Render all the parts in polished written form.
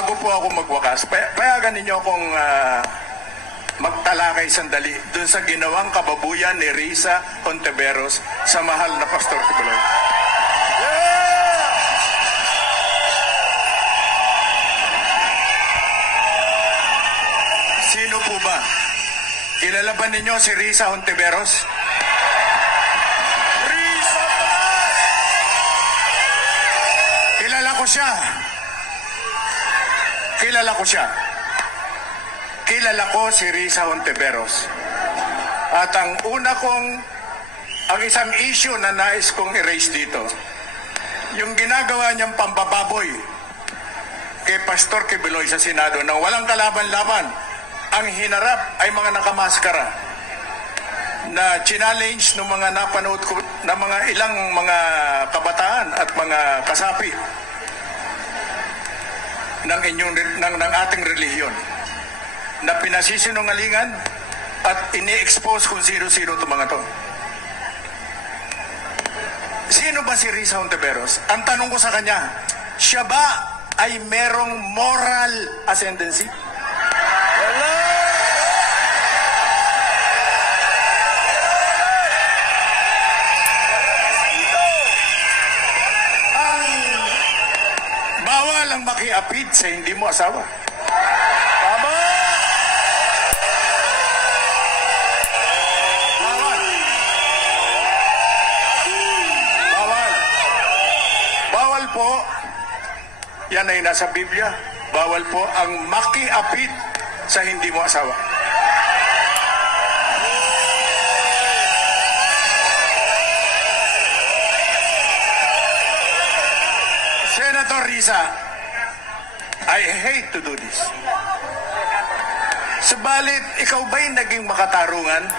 bago po ako magwakas, payagan ninyo akong magtalakay sandali dun sa ginawang kababuyan ni Risa Hontiveros sa mahal na Pastor Kibuloy. Sino po ba? Kilala ba ninyo si Risa Hontiveros? Risa! Kilala ko siya. Kilala ko siya. Kilala ko si Risa Hontiveros. At ang isang issue na nais kong erase dito, yung ginagawa niyang pambababoy kay Pastor Kibuloy sa Senado na walang kalaban-laban, ang hinarap ay mga nakamaskara na challenge ng mga napanood ko na mga ilang mga kabataan at mga kasapi ng ating relihiyon na pinasisinungalingan at ini-expose kung sino-sino itong mga to. Sino ba si Risa Hontiveros? Ang tanong ko sa kanya, siya ba ay merong moral ascendancy? Wala! Bawal ang makiapid sa hindi mo asawa. Tama! Bawal. Bawal. Bawal po, yan ay nasa Biblia, bawal po ang makiapid sa hindi mo asawa. Senator Risa, I hate to do this. Subalit, ikaw ba'y naging makatarungan?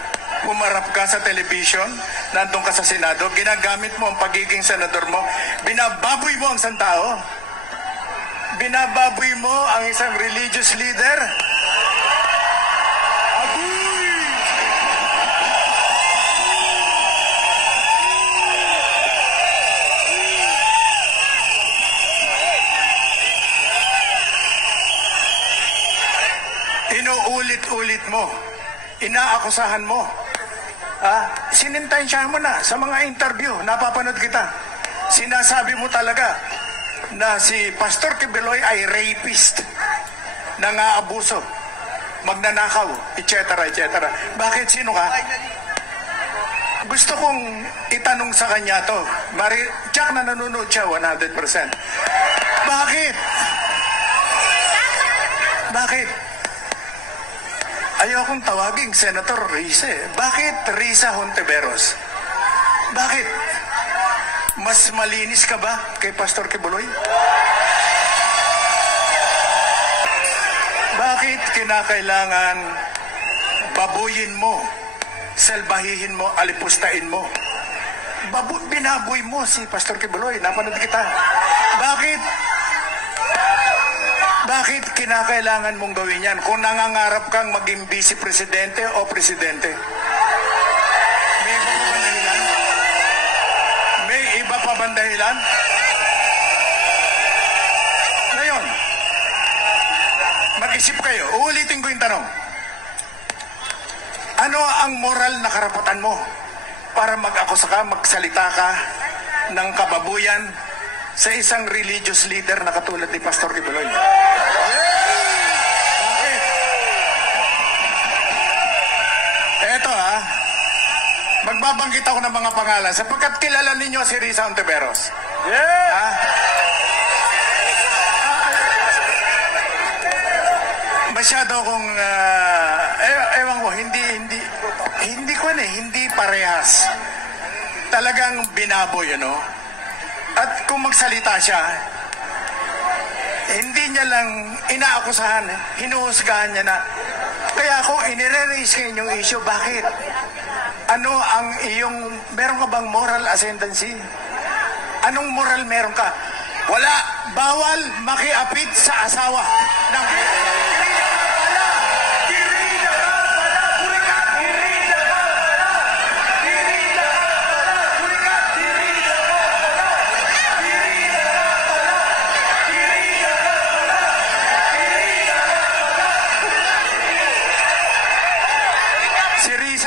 Pumarap ka sa television, nandun ka sa Senado, ginagamit mo ang pagiging senador mo, binababoy mo ang isang tao, binababoy mo ang isang religious leader. Inuulit-ulit mo, inaakusahan mo, sinintensyahan mo na sa mga interview, napapanood kita. Sinasabi mo talaga na si Pastor Kibuloy ay rapist, nang-aabuso, magnanakaw, etc. Bakit? Sino ka? Gusto kong itanong sa kanya to. Jack na nanonood siya 100%. Bakit? Bakit? Ayaw akong tawaging Senator Risa. Bakit Risa Hontiveros? Bakit? Mas malinis ka ba kay Pastor Kibuloy? Bakit kinakailangan babuyin mo, salbahihin mo, alipustain mo? Binaboy mo si Pastor Kibuloy. Napanood kita. Bakit? Bakit kinakailangan mong gawin yan kung nangangarap kang maging vice presidente o presidente? May iba pa bang dahilan? May iba pa bang dahilan? Ngayon, mag-isip kayo. Uulitin ko yung tanong. Ano ang moral na karapatan mo para mag-akusa ka, magsalita ka ng kababuyan sa isang religious leader na katulad ni Pastor Kibuloy? Bakit? Eto magbabanggit ako ng mga pangalan sapagkat kilala ninyo si Risa Hontiveros. Masyado akong ewan ko, hindi parehas. Talagang binaboy, At kung magsalita siya, hindi niya lang inaakusahan, hinuhusgahan niya na. Kaya ako, inire-raise ko yung issue. Bakit? Ano ang meron ka bang moral ascendancy? Anong moral meron ka? Wala. Bawal makiapid sa asawa.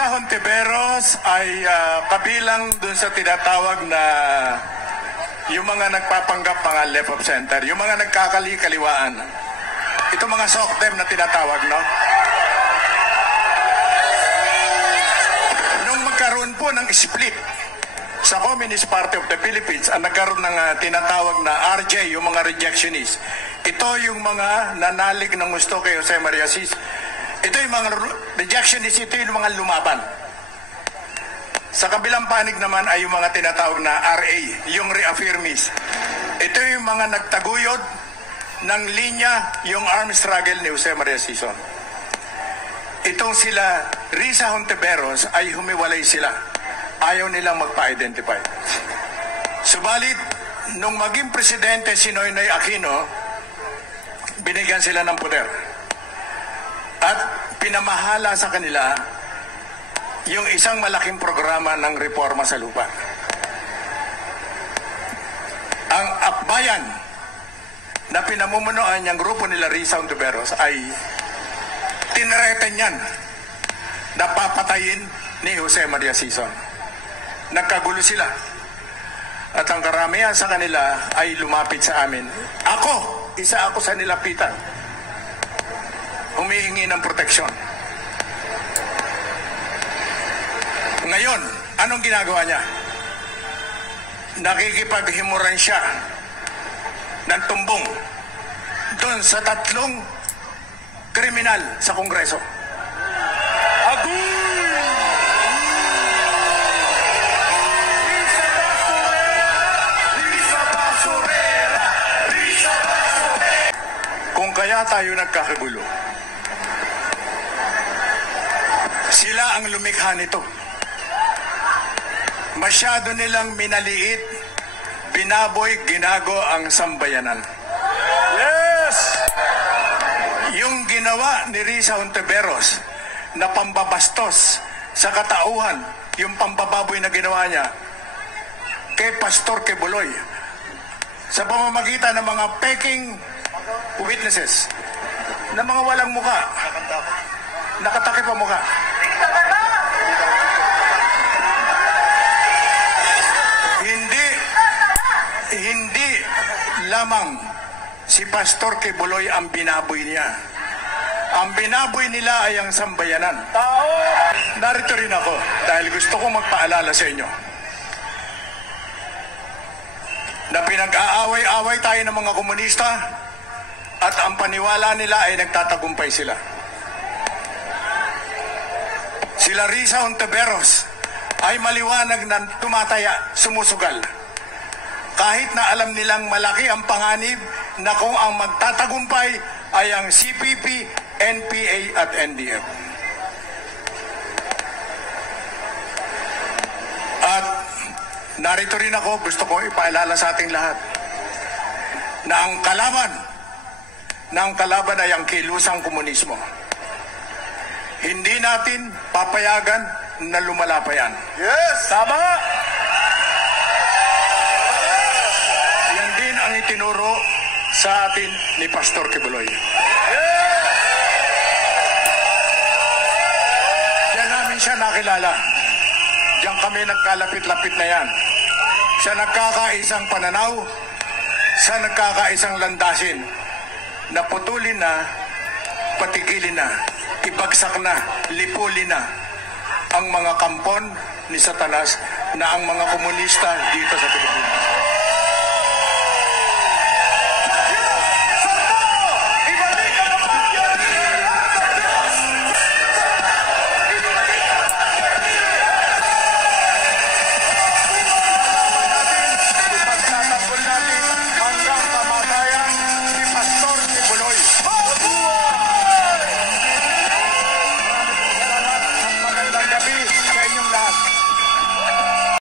Risa Hontiveros ay kabilang dun sa tinatawag na yung mga nagpapanggap mga left of center, yung mga nagkakali-kaliwaan. Ito mga SOCDEM na tinatawag, no? Nung magkaroon po ng split sa Communist Party of the Philippines, ang nagkaroon ng tinatawag na RJ, yung mga rejectionists. Ito yung mga nanalig ng gusto kay Jose Maria Cis. Ito yung mga rejectionists, ito yung mga lumaban. Sa kabilang panig naman ay yung mga tinatawag na RA, yung reaffirmists. Ito yung mga nagtaguyod ng linya, yung armed struggle ni Jose Maria Sison. Itong sila, Risa Hontiveros, ay humiwalay sila. Ayaw nilang magpa-identify. Subalit, nung maging presidente si Noynoy Aquino, binigyan sila ng poder. At pinamahala sa kanila yung isang malaking programa ng reforma sa lupa. Ang akbayan na pinamumunuan niyang grupo nila Risa Hontiveros ay tinreten niyan na papatayin ni Jose Maria Sison. Nagkagulo sila. At ang karamihan sa kanila ay lumapit sa amin. Isa ako sa nilapitan. Humihingi ng proteksyon. Ngayon, anong ginagawa niya? Nakikipaghimuran siya ng tumbong doon sa 3 kriminal sa Kongreso. Kung kaya tayo nagkakagulo, sila ang lumikha nito. Masyado nilang minaliit, binaboy, ginago ang sambayanan. Yes! Yung ginawa ni Risa Hontiveros na pambabastos sa katauhan, yung pambababoy na ginawa niya kay Pastor Kibuloy sa pamamagitan ng mga peking witnesses na mga walang muka, nakatakip ang muka. Hindi lamang si Pastor Kibuloy ang binaboy niya. Ang binaboy nila ay ang sambayanan. Narito rin ako dahil gusto kong magpaalala sa inyo na pinag-aaway-away tayo ng mga komunista at ang paniwala nila ay nagtatagumpay sila. Sila Risa Hontiveros ay maliwanag na tumataya, sumusugal. Kahit na alam nilang malaki ang panganib na kung ang magtatagumpay ay ang CPP, NPA at NDF. At narito rin ako, gusto ko ipaalala sa ating lahat na ang kalaban ay ang kilusang komunismo. Hindi natin papayagan na lumala pa yan. Yes! Tama nga! Yan din ang itinuro sa atin ni Pastor Kibuloy. Diyan namin siya nakilala. Diyan kami nagkalapit-lapit na yan. Sa nagkakaisang pananaw, sa nagkakaisang landasin, naputulin na, patigilin na, ibagsak na, lipulin na ang mga kampon ni Satanas na ang mga komunista dito sa Pilipinas.